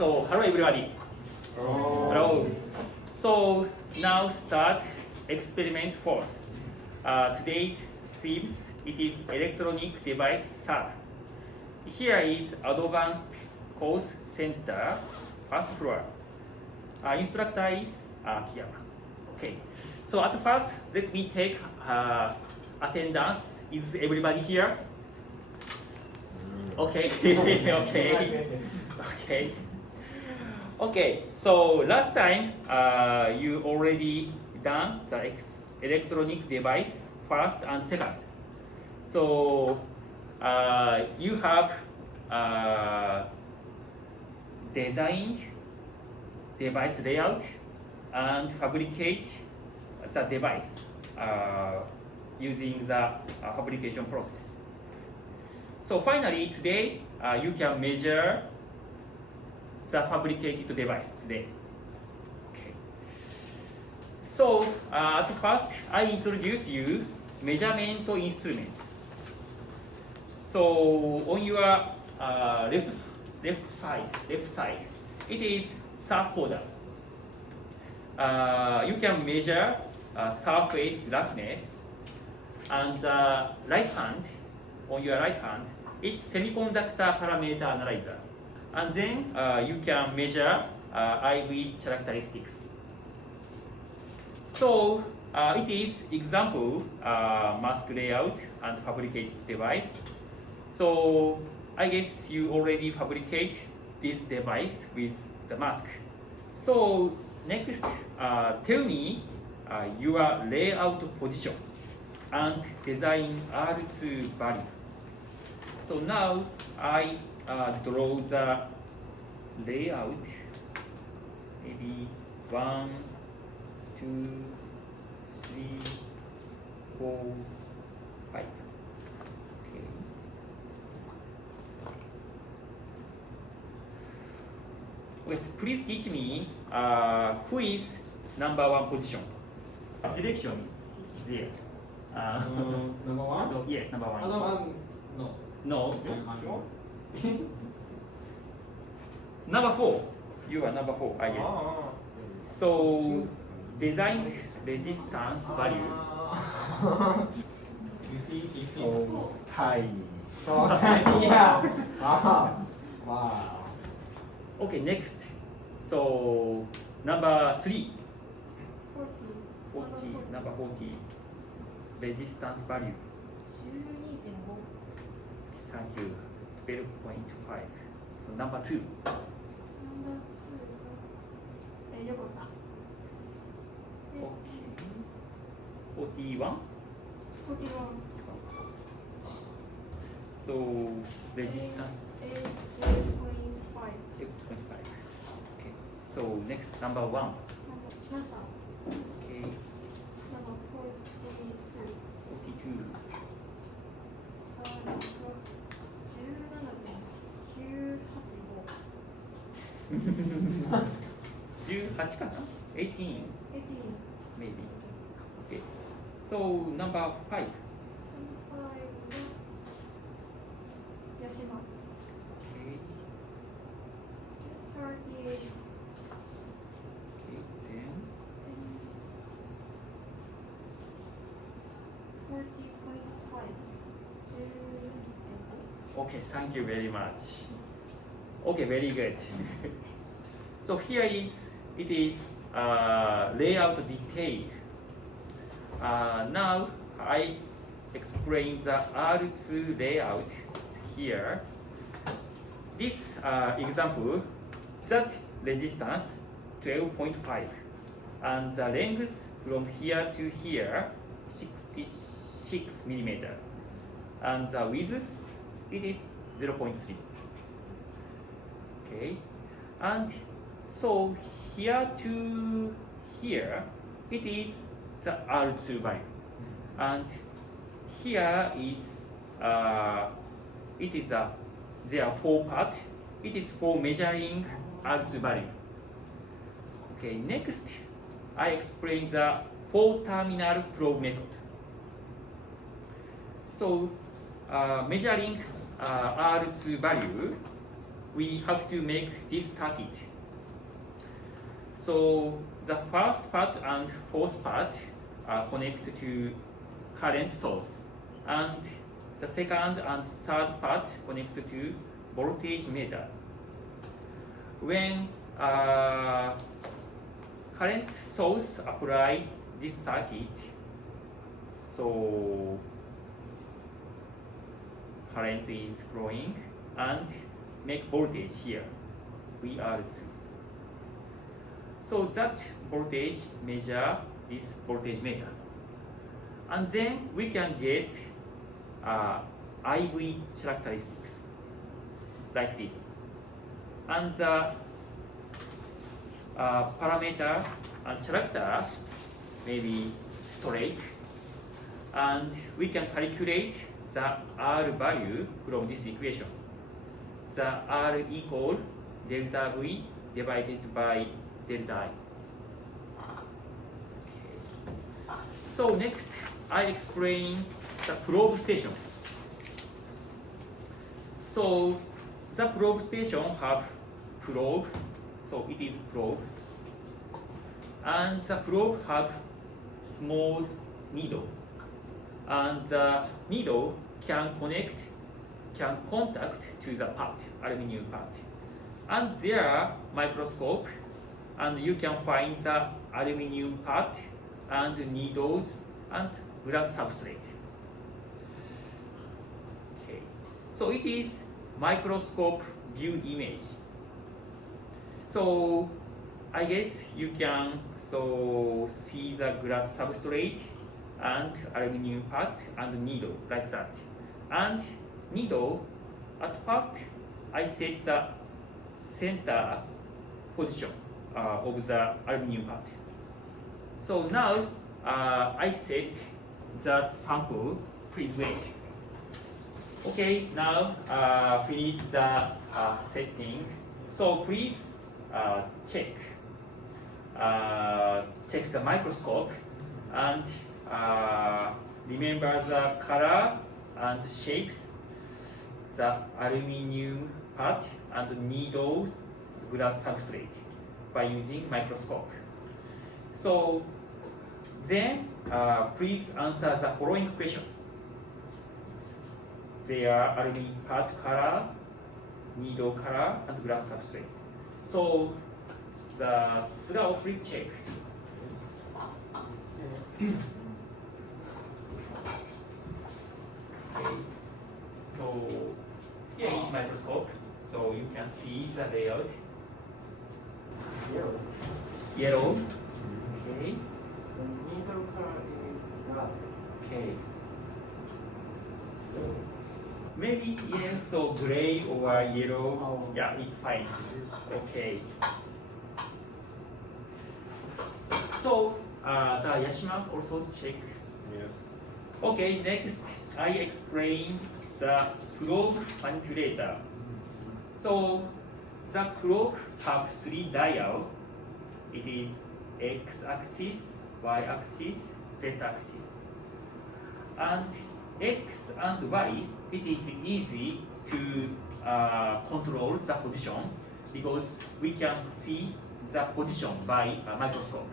So, hello everybody. Hello. So, now start experiment fourth. Today's themes, it is electronic device third. Here is advanced course center, first floor. Instructor is Kiyama. Okay. So at first, let me take attendance. Is everybody here? Okay. Okay. So last time you already done the electronic device first and second. So you have designed device layout and fabricate the device using the fabrication process. So finally today you can measure the fabricated device today. Okay. So at first I introduce you measurement instruments. So on your left side, it is surf border. You can measure surface roughness, and right hand, on your right hand, it's semiconductor parameter analyzer, and then you can measure IV characteristics. So it is example mask layout and fabricated device. So I guess you already fabricate this device with the mask. So next, tell me your layout position and design R2 value. So now I draw the layout, maybe 1, 2, 3, 4, 5. Okay. Please teach me who is number one position. Direction is there. Number one? So yes, number one. Other one, no. No. Sure? Number 4. You are number 4, I guess. So design resistance value. So tiny. So tiny, yeah. Wow. Okay, next. So number 3. 40. Number 40. Resistance value. 12.5. Thank you. 12.5. So number 2. Number 2. よかった。Okay. 41. 41. So resistance 8.5. 8.5. Okay. So next number 1. Number Okay. Number 42. 42. 18かな ?18 maybe. Okay. So number 5. ヤシマ。 Okay. 38. Okay. Then 40.5. okay. Thank you very much. Okay. Very good. So here is it is layout detail. Now I explain the R2 layout here. This example, that resistance 12.5 and the length from here to here 66 millimeter, and the width it is 0.3. Okay, and so here to here it is the R2 value, and here is it is there are 4 parts. It is for measuring R2 value. Okay, next I explain the 4-terminal probe method. So measuring R2 value, we have to make this circuit. So the first part and fourth part are connected to current source, and the second and third part connected to voltage meter. When current source apply this circuit, so current is flowing and make voltage here, VR2. So that voltage measure this voltage meter, and then we can get IV characteristics like this, and the parameter and character may be straight, and we can calculate the R value from this equation. The R equal delta V divided by delta I. So next, I explain the probe station. So the probe station have probe, so it is probe, and the probe have small needle, and the needle can contact to the part, aluminum part, and there are microscope, and you can find the aluminum part and needles and glass substrate. Okay, so it is microscope view image. So I guess you can see the glass substrate and aluminum part and needle like that. And needle, at first I set the center position of the aluminum part. So now I set that sample. Please wait. Okay, now finish the setting. So please check the microscope and remember the color and shapes, the aluminum part and needle glass substrate by using microscope. So then please answer the following question. There are aluminum part color, needle color, and glass substrate. So the slow flip check. Okay. So here is microscope. So you can see the layout. Yellow. Okay. The needle color is black. Okay. Maybe yes, so gray or yellow. Oh. Yeah, it's fine. Okay. So the Yashima also check. Yes. Okay, next I explain the probe manipulator. So the probe have three dial. It is x-axis, y-axis, z-axis. And x and y, it is easy to control the position because we can see the position by a microscope.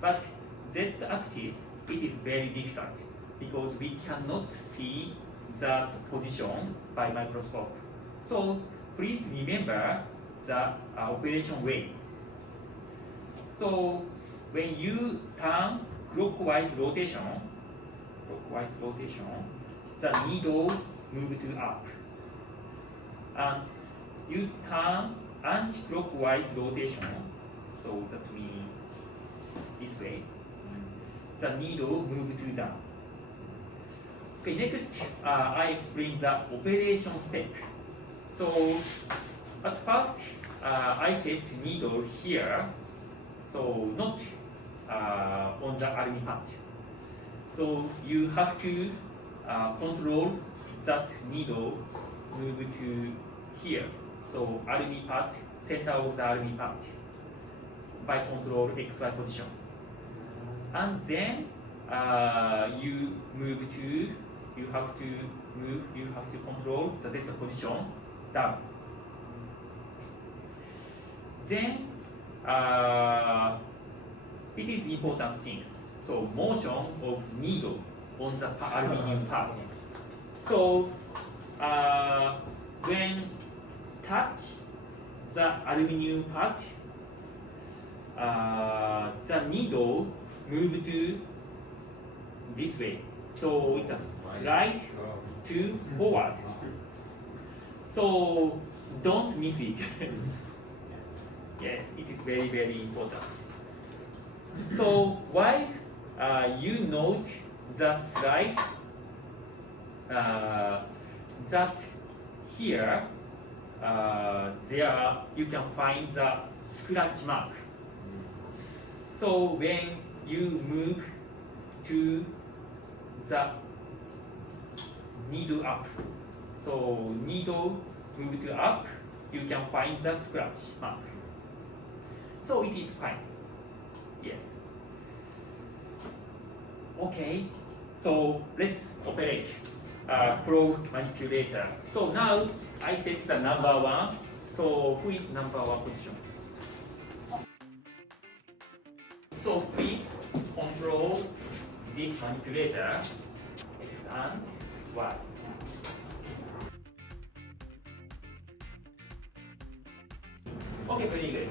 But z-axis, it is very difficult because we cannot see the position by microscope. So please remember the operation way. So when you turn clockwise rotation, the needle move to up. And you turn anti-clockwise rotation, so that means this way, the needle move to down. Okay, next I explain the operation step. So at first I set needle here, so not on the aluminum part. So you have to control that needle move to here. So aluminum part, center of the aluminum part by control XY position. And then you have to control the Z position down. then it is important things. So motion of needle on the aluminum part. So when touch the aluminum part, the needle move to this way. So it's a slide to forward. So don't miss it. Yes, it is very, very important. So while you note the slide, that here, there you can find the scratch mark. So when you move to the needle up, so needle move to up, you can find the scratch mark. So it is fine. Yes. Okay. So let's operate probe manipulator. So now I set the number 1. So who is number 1 position? So please control this manipulator X and Y. Okay, very good.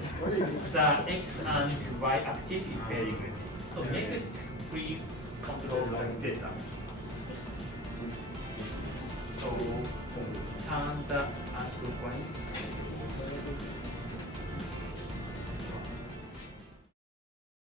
The X and Y axis is very good. So next, please control the Z. So turn the clockwise.